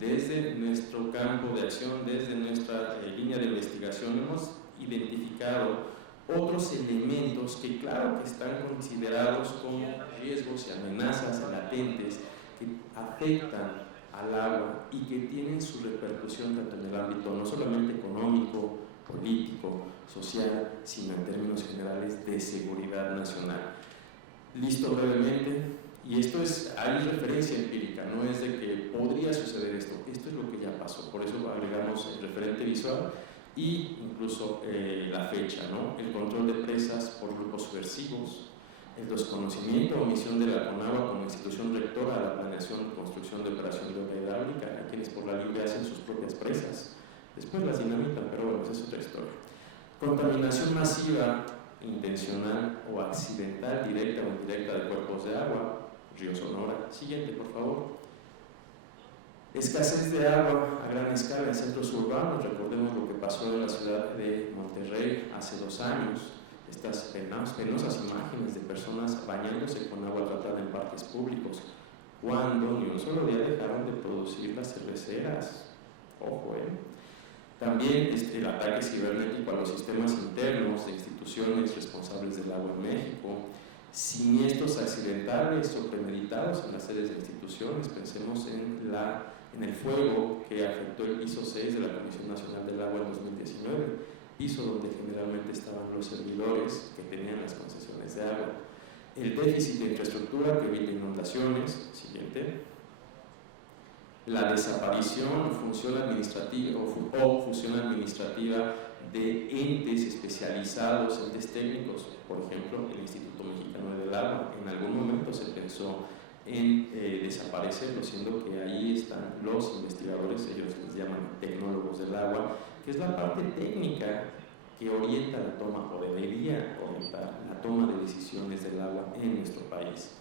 Desde nuestro campo de acción, desde nuestra línea de investigación, hemos identificado otros elementos que claro que están considerados como riesgos y amenazas latentes que afectan al agua y que tienen su repercusión tanto en el ámbito no solamente económico, político, social, sino en términos generales de seguridad nacional. Listo brevemente, y esto es, hay referencia empírica, no es de que podría suceder esto, esto es lo que ya pasó, por eso agregamos el referente visual y incluso la fecha, ¿no? El control de presas por grupos subversivos, el desconocimiento o omisión de la CONAGUA como institución rectora a la planeación, construcción de operación de obra hidráulica, a quienes por la libre hacen sus propias presas, después las dinamitan, pero bueno, esa es otra historia. Contaminación masiva, intencional o accidental, directa o indirecta de cuerpos de agua, río Sonora. Siguiente, por favor. Escasez de agua a gran escala en centros urbanos. Recordemos lo que pasó en la ciudad de Monterrey hace 2 años. Estas penosas imágenes de personas bañándose con agua tratada en parques públicos, cuando ni un solo día dejaron de producir las cerveceras. Ojo, También el ataque cibernético a los sistemas internos de instituciones responsables del agua en México, siniestros accidentales o premeditados en las sedes de instituciones. Pensemos en el fuego que afectó el piso 6 de la Comisión Nacional del Agua en 2019, piso donde generalmente estaban los servidores que tenían las concesiones de agua. El déficit de infraestructura que evita inundaciones. Siguiente. La desaparición o fusión administrativa de entes especializados, entes técnicos, por ejemplo, el Instituto Mexicano del Agua. En algún momento se pensó en desaparecerlo, siendo que ahí están los investigadores, ellos les llaman tecnólogos del agua, que es la parte técnica que orienta la toma, o debería orientar la toma de decisiones del agua en nuestro país.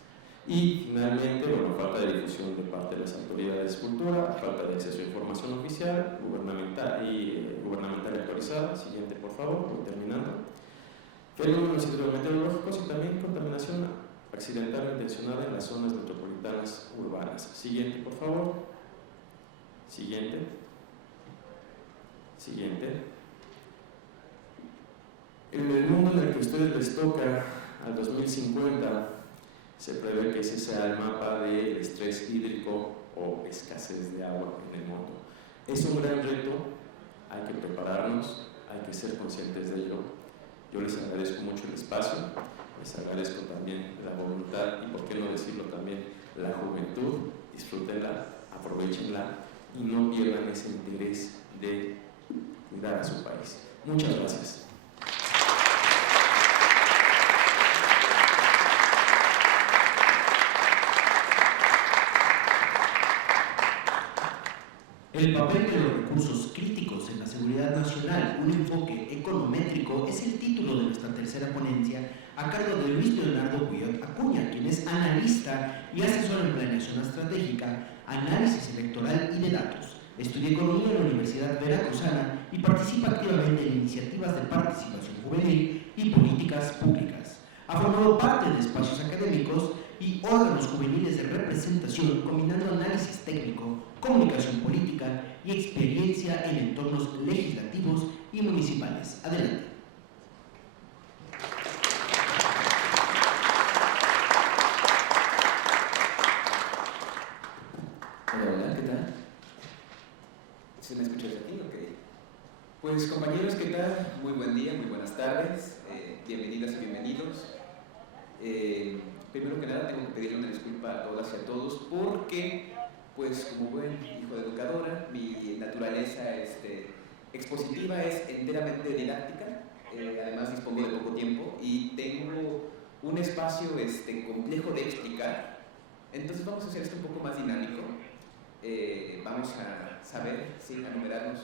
Y finalmente, bueno, falta de difusión de parte de las autoridades de cultura, falta de acceso a información oficial, gubernamental actualizada. Siguiente, por favor, voy terminando. Fenómenos hidrometeorológicos y también contaminación accidental intencionada en las zonas metropolitanas urbanas. Siguiente, por favor. Siguiente. Siguiente. En el mundo en el que a ustedes les toca al 2050, se prevé que ese sea el mapa del estrés hídrico o escasez de agua en el mundo. Es un gran reto, hay que prepararnos, hay que ser conscientes de ello. Yo les agradezco mucho el espacio, les agradezco también la voluntad y, por qué no decirlo también, la juventud. Disfrútenla, aprovechenla y no pierdan ese interés de cuidar a su país. Muchas gracias. El papel de los recursos críticos en la seguridad nacional, un enfoque econométrico, es el título de nuestra tercera ponencia a cargo de Luis Leonardo Guyot Acuña, quien es analista y asesor en planeación estratégica, análisis electoral y de datos. Estudia economía en la Universidad Veracruzana y participa activamente en iniciativas de participación juvenil y políticas públicas. Ha formado parte de espacios académicos y órganos juveniles de representación, combinando análisis técnico, comunicación política y experiencia en entornos legislativos y municipales. Adelante. Hola, ¿qué tal? ¿Se me escucha aquí? Ok. Pues compañeros, ¿qué tal? Muy buen día, muy buenas tardes, bienvenidas y bienvenidos. Primero que nada tengo que pedirle una disculpa a todas y a todos porque, pues como buen hijo de educadora, mi naturaleza expositiva es enteramente didáctica, además dispongo de poco tiempo y tengo un espacio complejo de explicar, entonces vamos a hacer esto un poco más dinámico. Vamos a saber, sí, a numerarnos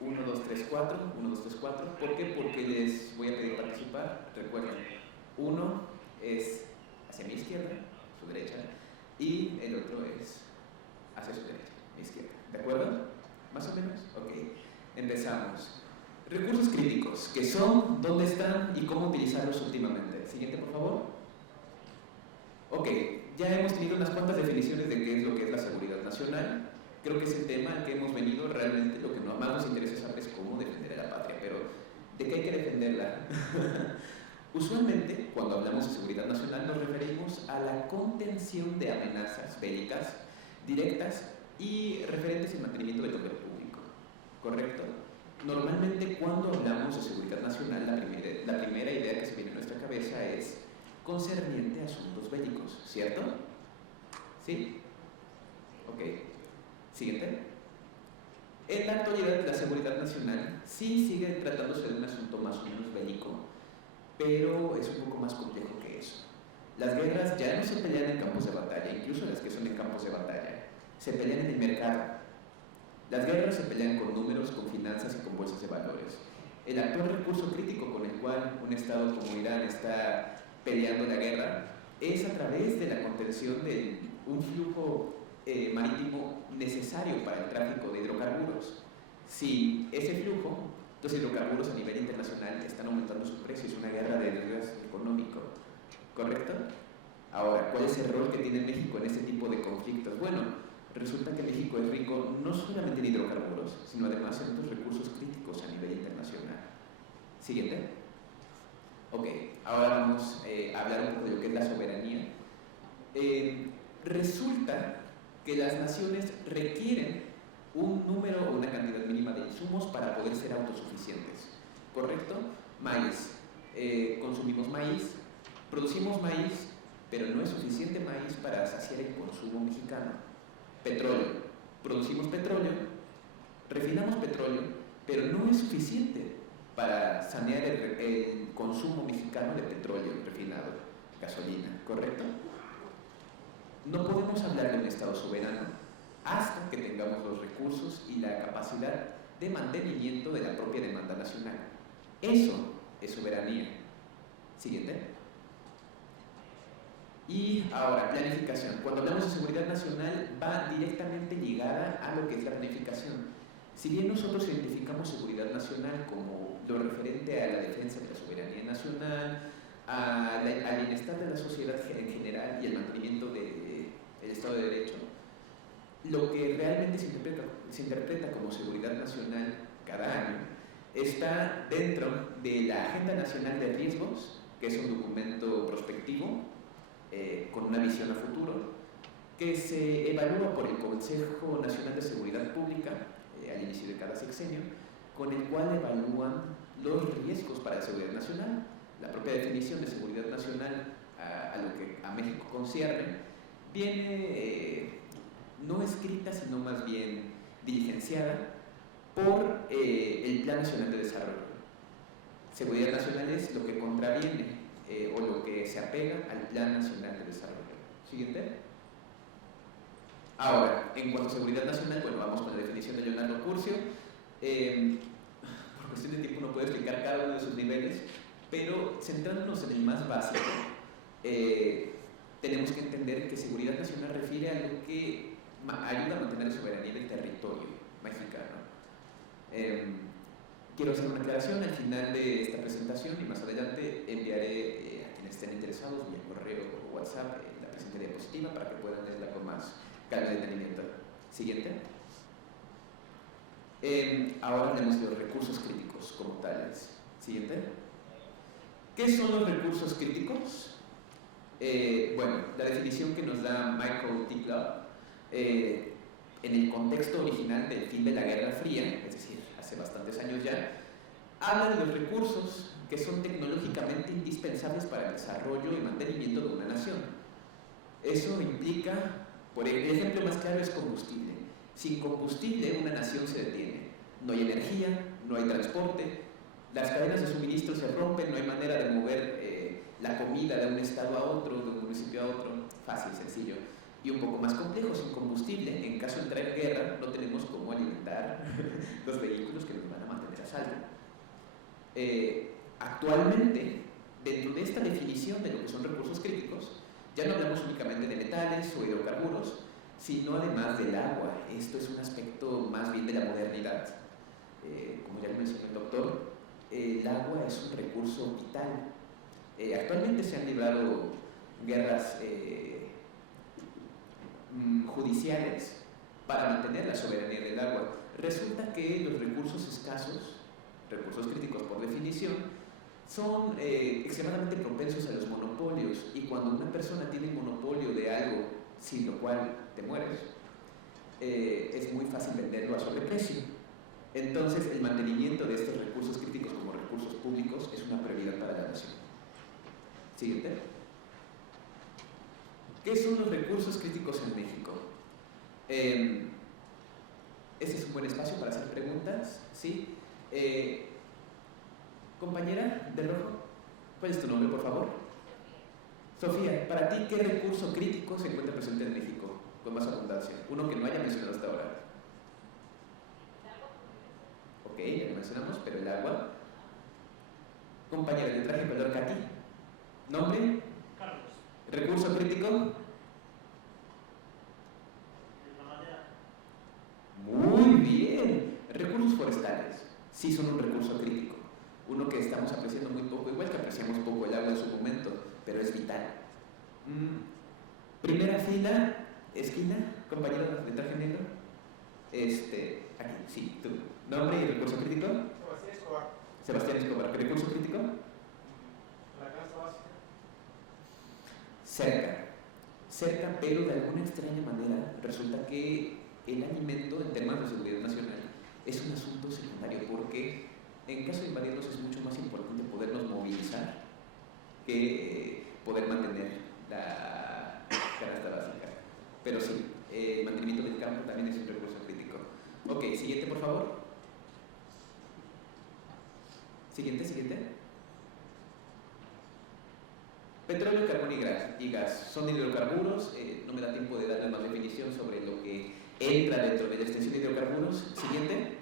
1, 2, 3, 4, 1, 2, 3, 4. ¿Por qué? Porque les voy a pedir participar. Recuerden, 1 es hacia mi izquierda, su derecha, y el otro es hacia su derecha, mi izquierda. ¿De acuerdo? ¿Más o menos? Ok. Empezamos. Recursos críticos, ¿qué son? ¿Dónde están? ¿Y cómo utilizarlos últimamente? Siguiente, por favor. Ok, ya hemos tenido unas cuantas definiciones de qué es lo que es la seguridad nacional. Creo que es el tema al que hemos venido. Realmente lo que más nos interesa saber es cómo defender a la patria, pero ¿de qué hay que defenderla? Usualmente, cuando hablamos de seguridad nacional, nos referimos a la contención de amenazas bélicas directas y referentes en mantenimiento del orden público, ¿correcto? Normalmente cuando hablamos de seguridad nacional, la primera idea que se viene a nuestra cabeza es concerniente a asuntos bélicos, ¿cierto? ¿Sí? Ok. Siguiente. En la actualidad, la seguridad nacional sí sigue tratándose de un asunto más o menos bélico, pero es un poco más complejo que eso. Las guerras ya no se pelean en campos de batalla, incluso las que son en campos de batalla, se pelean en el mercado. Las guerras se pelean con números, con finanzas y con bolsas de valores. El actual recurso crítico con el cual un Estado como Irán está peleando la guerra es a través de la contención de un flujo marítimo necesario para el tráfico de hidrocarburos. Sin ese flujo, los hidrocarburos a nivel internacional están aumentando su precio, es una guerra de desgaste económico, ¿correcto? Ahora, ¿cuál es el rol que tiene México en este tipo de conflictos? Bueno, resulta que México es rico no solamente en hidrocarburos, sino además en otros recursos críticos a nivel internacional. Siguiente. Ok, ahora vamos a hablar un poco de lo que es la soberanía. Resulta que las naciones requieren un número o una cantidad mínima de insumos para poder ser autosuficientes, ¿correcto? Maíz, consumimos maíz, producimos maíz, pero no es suficiente maíz para saciar el consumo mexicano. Petróleo, producimos petróleo, refinamos petróleo, pero no es suficiente para sanear el consumo mexicano de petróleo refinado, gasolina, ¿correcto? No podemos hablar de un Estado soberano hasta que tengamos los recursos y la capacidad de mantenimiento de la propia demanda nacional. Eso es soberanía. Siguiente. Y ahora, planificación. Cuando hablamos de seguridad nacional, va directamente ligada a lo que es la planificación. Si bien nosotros identificamos seguridad nacional como lo referente a la defensa de la soberanía nacional, al bienestar de la sociedad en general y al mantenimiento del Estado de Derecho, lo que realmente se interpreta como seguridad nacional cada año está dentro de la Agenda Nacional de Riesgos, que es un documento prospectivo con una visión a futuro, que se evalúa por el Consejo Nacional de Seguridad Pública al inicio de cada sexenio, con el cual evalúan los riesgos para la seguridad nacional. La propia definición de seguridad nacional a lo que a México concierne viene no escrita, sino más bien diligenciada por el Plan Nacional de Desarrollo. Seguridad nacional es lo que contraviene o lo que se apega al Plan Nacional de Desarrollo. Siguiente. Ahora, en cuanto a seguridad nacional, bueno, vamos con la definición de Leonardo Curcio. Por cuestión de tiempo no puedo explicar cada uno de sus niveles, pero centrándonos en el más básico, tenemos que entender que seguridad nacional refiere a lo que ayuda a mantener la soberanía del territorio mexicano. Quiero hacer una aclaración al final de esta presentación y más adelante enviaré a quienes estén interesados vía correo o WhatsApp la presente diapositiva para que puedan leerla con más calma y detenimiento. Siguiente. Ahora hablemos de los recursos críticos como tales. Siguiente. ¿Qué son los recursos críticos? Bueno, la definición que nos da Michael Ticklow en el contexto original del fin de la Guerra Fría, es decir, hace bastantes años ya, habla de los recursos que son tecnológicamente indispensables para el desarrollo y mantenimiento de una nación. Eso implica, por el ejemplo más claro es combustible. Sin combustible una nación se detiene. No hay energía, no hay transporte, las cadenas de suministro se rompen, no hay manera de mover la comida de un estado a otro, de un municipio a otro, fácil, sencillo. Y un poco más complejo, sin combustible, en caso de entrar en guerra, no tenemos cómo alimentar los vehículos que nos van a mantener a salvo. Actualmente, dentro de esta definición de lo que son recursos críticos, ya no hablamos únicamente de metales o hidrocarburos, sino además del agua. Esto es un aspecto más bien de la modernidad. Como ya lo mencionó el doctor, el agua es un recurso vital. Actualmente se han librado guerras judiciales para mantener la soberanía del agua. Resulta que los recursos escasos, recursos críticos por definición, son extremadamente propensos a los monopolios, y cuando una persona tiene el monopolio de algo sin lo cual te mueres, es muy fácil venderlo a sobreprecio. Entonces, el mantenimiento de estos recursos críticos como recursos públicos es una prioridad para la nación. Siguiente. ¿Qué son los recursos críticos en México? Este es un buen espacio para hacer preguntas, ¿sí? Compañera de rojo, ¿cuál es tu nombre, por favor? Sofía, para ti, ¿qué recurso crítico se encuentra presente en México con más abundancia? Uno que no haya mencionado hasta ahora. Ok, ya lo mencionamos, pero el agua. Compañera de traje color caqui. ¿Nombre? Carlos. ¿Recurso crítico? La madera. Muy bien. Recursos forestales. Sí son un recurso crítico. Uno que estamos apreciando muy poco, igual que apreciamos poco el agua en su momento, pero es vital. Primera fila, esquina, compañero de traje negro. Aquí, sí, tú. ¿Nombre y recurso crítico? Sebastián Escobar. Sebastián Escobar. ¿Recurso crítico? La canasta básica. Cerca, pero de alguna extraña manera resulta que el alimento en temas de seguridad nacional es un asunto secundario, porque en caso de invadirnos es mucho más importante podernos movilizar que poder mantener la canasta básica. Pero sí, el mantenimiento del campo también es un recurso crítico. Ok, siguiente por favor. Siguiente. Petróleo, carbón y gas. Son hidrocarburos, no me da tiempo de darle más definición sobre lo que entra dentro de la extensión de hidrocarburos. Siguiente.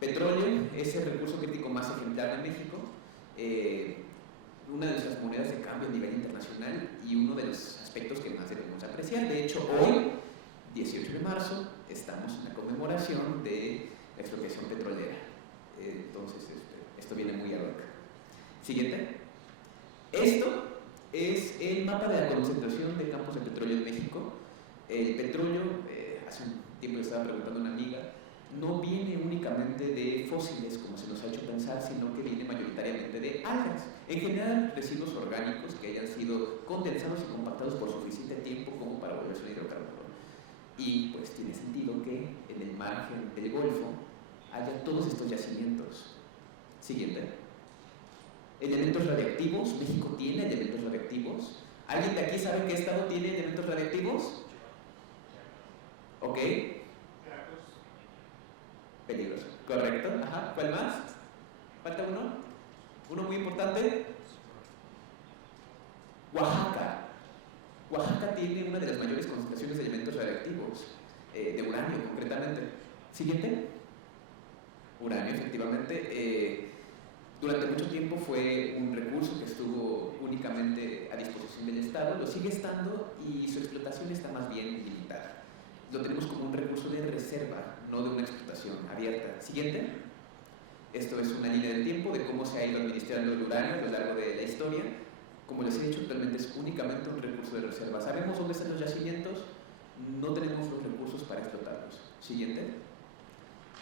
Petróleo es el recurso crítico más ejemplar de México, una de nuestras monedas de cambio a nivel internacional y uno de los aspectos que más debemos apreciar. De hecho, hoy, 18 de marzo, estamos en la conmemoración de la expropiación petrolera. Entonces, esto viene muy ad hoc. Siguiente. Esto es el mapa de la concentración de campos de petróleo en México. El petróleo, hace un tiempo le estaba preguntando a una amiga, no viene únicamente de fósiles, como se nos ha hecho pensar, sino que viene mayoritariamente de algas. En general, residuos orgánicos que hayan sido condensados y compactados por suficiente tiempo como para volverse un hidrocarburo. Y pues tiene sentido que en el margen del Golfo haya todos estos yacimientos. Siguiente. Elementos radiactivos. México tiene elementos radiactivos. ¿Alguien de aquí sabe qué estado tiene elementos radiactivos? Ok. Peligroso. Correcto. Ajá. ¿Cuál más? ¿Falta uno? Uno muy importante. Oaxaca. Oaxaca tiene una de las mayores concentraciones de elementos radiactivos, de uranio concretamente. Siguiente. Uranio, efectivamente. Durante mucho tiempo fue un recurso que estuvo únicamente a disposición del Estado, lo sigue estando y su explotación está más bien limitada. Lo tenemos como un recurso de reserva, no de una explotación abierta. Siguiente. Esto es una línea del tiempo de cómo se ha ido administrando el uranio a lo largo de la historia. Como les he dicho, actualmente es únicamente un recurso de reserva. ¿Sabemos dónde están los yacimientos? No tenemos los recursos para explotarlos. Siguiente.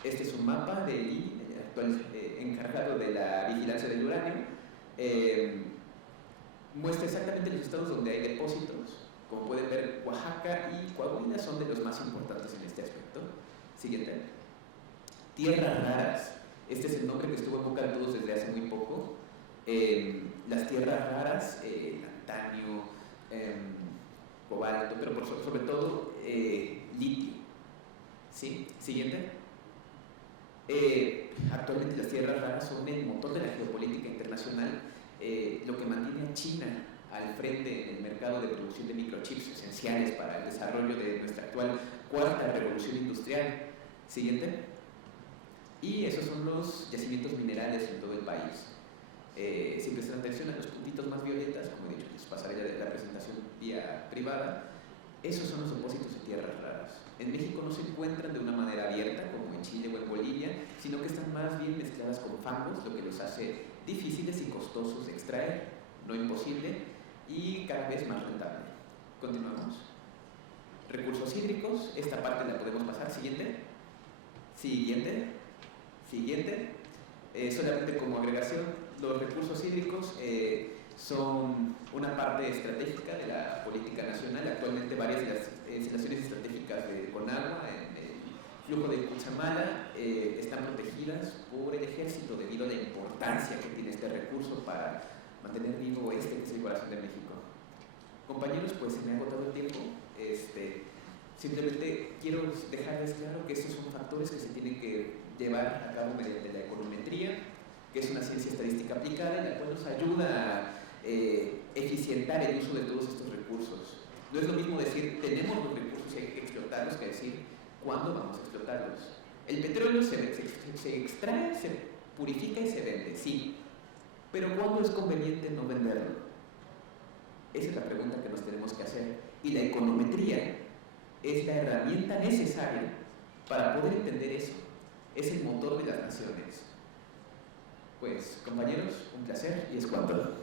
Este es un mapa del actual encargado de la vigilancia del uranio. Muestra exactamente los estados donde hay depósitos. Como pueden ver, Oaxaca y Coahuila son de los más importantes en este aspecto. Siguiente. Tierras raras. Este es el nombre que estuvo en boca de todos desde hace muy poco. Las tierras raras, tantalio, cobalto, pero sobre todo litio. ¿Sí? Siguiente. Actualmente las tierras raras son el motor de la geopolítica internacional, lo que mantiene a China al frente en el mercado de producción de microchips esenciales para el desarrollo de nuestra actual cuarta revolución industrial. Siguiente. Y esos son los yacimientos minerales en todo el país. Si prestan atención a los puntitos más violetas, como he dicho, les pasaré de la presentación vía privada, esos son los depósitos de tierras raras. En México no se encuentran de una manera abierta, como en Chile o en Bolivia, sino que están más bien mezcladas con fangos, lo que los hace difíciles y costosos de extraer, no imposible, y cada vez más rentable. Continuamos. Recursos hídricos, esta parte la podemos pasar. Siguiente. Solamente como agregación, los recursos hídricos son una parte estratégica de la política nacional. Actualmente varias de las instalaciones estratégicas de Conagua en el flujo de Cutzamala están protegidas por el ejército debido a la importancia que tiene este recurso para mantener vivo que es el corazón de México. Compañeros, pues se me ha agotado el tiempo. Simplemente quiero dejarles claro que estos son factores que se tienen que llevar a cabo mediante la econometría, que es una ciencia estadística aplicada y la cual nos ayuda a eficientar el uso de todos estos recursos. No es lo mismo decir tenemos los recursos y hay que explotarlos que decir cuándo vamos a explotarlos. El petróleo se extrae, se purifica y se vende, sí, pero ¿cuándo es conveniente no venderlo? Esa es la pregunta que nos tenemos que hacer, y la econometría es la herramienta necesaria para poder entender eso. Es el motor de las naciones. Pues, compañeros, un placer y es cuanto.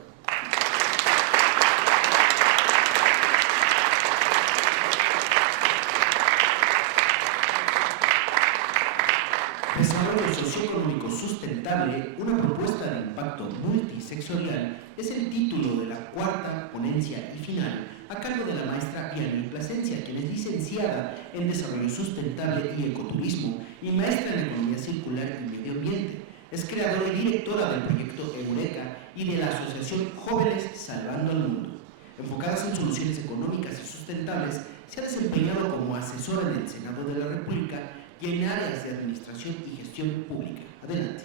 Desarrollo socioeconómico sustentable, una propuesta de impacto multisectorial, es el título de la cuarta ponencia y final a cargo de la maestra Vianney Plasencia, quien es licenciada en Desarrollo Sustentable y Ecoturismo y maestra en Economía Circular y Medio Ambiente. Es creadora y directora del proyecto Eureka y de la asociación Jóvenes Salvando al Mundo. Enfocadas en soluciones económicas y sustentables, se ha desempeñado como asesora en el Senado de la República y en áreas de administración y gestión pública. Adelante.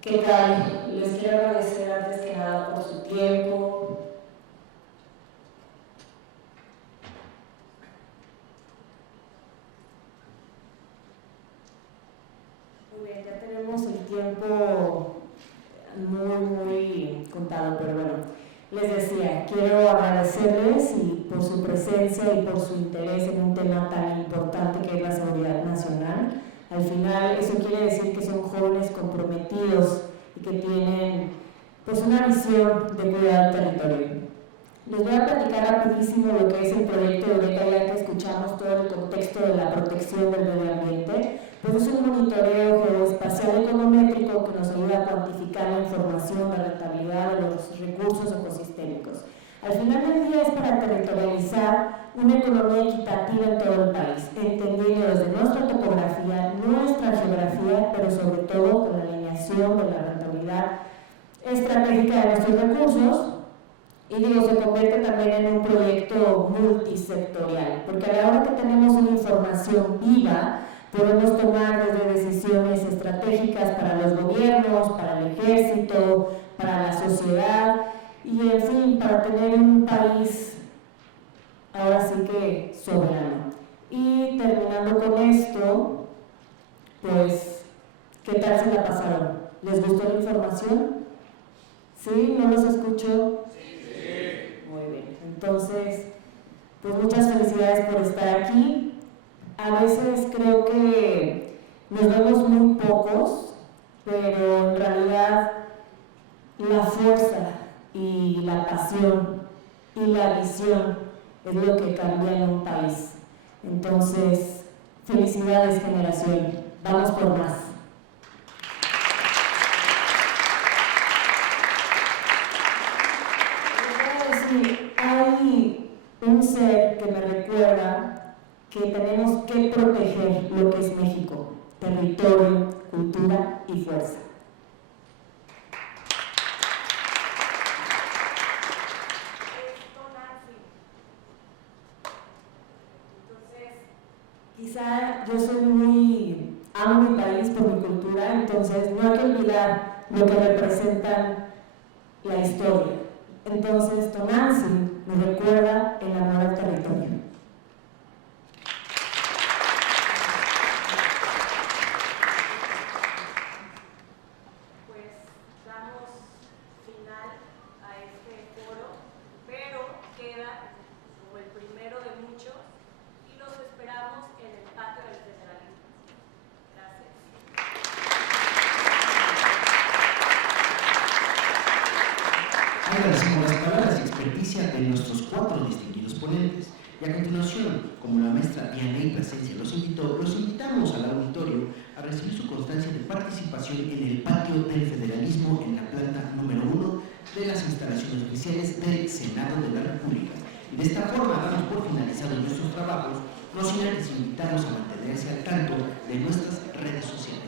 ¿Qué tal? Les quiero agradecer antes que nada por su tiempo. Muy bien, ya tenemos el tiempo muy contado, pero bueno. Les decía, quiero agradecerles por su presencia y por su interés en un tema tan importante que es la seguridad nacional. Al final, eso quiere decir que son jóvenes comprometidos y que tienen pues, una visión de cuidar del territorio. Les voy a platicar rapidísimo lo que es el proyecto Eureka, ya que escuchamos todo el contexto de la protección del medio ambiente. Pues es un monitoreo geoespacial econométrico que nos ayuda a cuantificar la información de rentabilidad de los recursos ecosistémicos. Al final del día es para territorializar una economía equitativa en todo el país, entendiendo desde nuestra topografía, nuestra geografía, pero sobre todo con la alineación de la rentabilidad estratégica de nuestros recursos. Y se convierte también en un proyecto multisectorial, porque a la hora que tenemos una información viva, podemos tomar desde decisiones estratégicas para los gobiernos, para el ejército, para la sociedad y, en fin, para tener un país ahora sí que soberano. Y terminando con esto, pues, ¿qué tal se la pasaron? ¿Les gustó la información? ¿Sí? ¿No los escucho? Sí. Muy bien. Entonces, pues muchas felicidades por estar aquí. A veces creo que nos vemos muy pocos, pero en realidad la fuerza y la pasión y la visión es lo que cambia en un país. Entonces, felicidades generación, vamos por más. Les voy a decir, hay un ser que me recuerda que tenemos que proteger lo que es México, territorio, cultura y fuerza. Entonces, quizá yo amo mi país por mi cultura, entonces no hay que olvidar lo que representan la historia. Entonces, Tonantzin nos recuerda el amor al territorio. Agradecemos las palabras y experticia de nuestros 4 distinguidos ponentes y a continuación, como la maestra Vianney Plasencia los invitamos al auditorio a recibir su constancia de participación en el patio Principio del Federalismo en la planta número 1 de las instalaciones oficiales del Senado de la República. Y de esta forma damos por finalizados nuestros trabajos, no sin antes invitarlos a mantenerse al tanto de nuestras redes sociales.